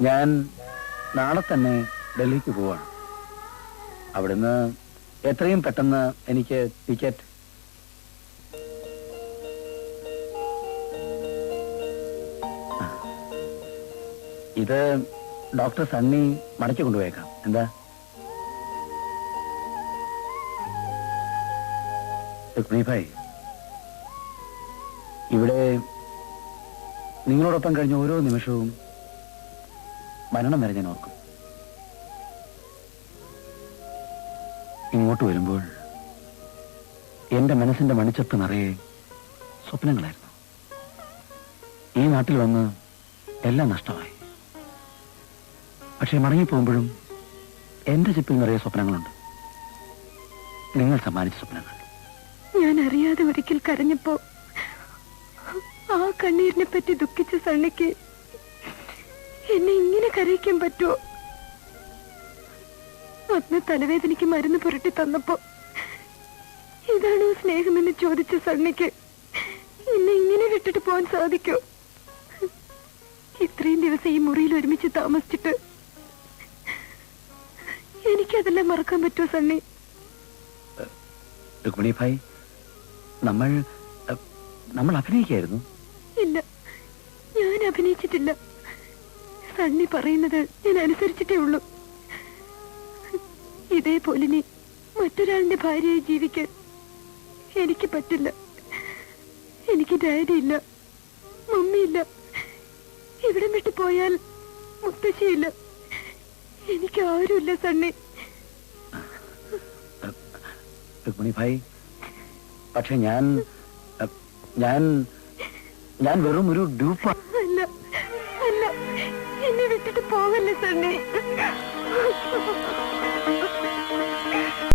ഞാൻ നാളെ തന്നെ ഡൽഹിക്ക് പോവാണ്. അവിടുന്ന് എത്രയും പെട്ടെന്ന് എനിക്ക് ടിക്കറ്റ് ഇത് ഡോക്ടർ സണ്ണി മടക്കി കൊണ്ടുപോയേക്കാം. എന്താ? ഭായ് ഇവിടെ നിങ്ങളോടൊപ്പം കഴിഞ്ഞ ഓരോ നിമിഷവും മരണം വരെ ഞാൻ ഓർക്കും ഇങ്ങോട്ട് വരുമ്പോൾ എന്റെ മനസ്സിന്റെ മണിച്ചപ്പ് നിറയെ സ്വപ്നങ്ങളായിരുന്നു. ഈ നാട്ടിൽ വന്ന് എല്ലാം നഷ്ടമായി. പക്ഷെ മടങ്ങിപ്പോകുമ്പോഴും എന്റെ ചിപ്പിൽ നിറയെ സ്വപ്നങ്ങളുണ്ട്. നിങ്ങൾ സമ്മാനിച്ച സ്വപ്നങ്ങൾ. ഞാൻ അറിയാതെ ഒരിക്കൽ കരഞ്ഞപ്പോ ആ കണ്ണീരിനെ പറ്റി ദുഃഖിച്ച സണ്ണിക്ക് എന്നെ ഇങ്ങനെ കരയിക്കാൻ പറ്റുമോ അന്ന് തലവേദനയ്ക്ക് മരുന്ന് പുരട്ടി തന്നപ്പോ ഇതാണോ സ്നേഹമെന്ന് ചോദിച്ച സണ്ണിക്ക് എന്നെ ഇങ്ങനെ വിട്ടിട്ട് പോകാൻ സാധിക്കോ? ഇത്രയും ദിവസം ഈ മുറിയിൽ ഒരുമിച്ച് താമസിച്ചിട്ട് എനിക്കതെല്ലാം മറക്കാൻ പറ്റുമോ സണ്ണി? രുക്മിണി ഭായ് നമ്മൾ നമ്മൾ അഭിനയിക്കായിരുന്നു. ഇല്ല ഞാൻ അഭിനയിച്ചിട്ടില്ല. സണ്ണി പറയുന്നത് ഞാൻ അനുസരിച്ചിട്ടേ ഉള്ളൂ. ഇതേപോലെ നീ മറ്റൊരാളിന്റെ ഭാര്യയായി ജീവിക്കാൻ എനിക്ക് പറ്റില്ല. എനിക്ക് ഡാഡി ഇല്ല മമ്മിയില്ല ഇവിടെ വിട്ടു പോയാൽ മുത്തശ്ശിയില്ല എനിക്ക് ആരുമില്ല സണ്ണി. ഭായ് പക്ഷെ ഞാൻ ഞാൻ ഞാൻ വെറും ഒരു ഡ്യൂപ്പ என்ன விட்டுட்டு போகல சொன்னேன்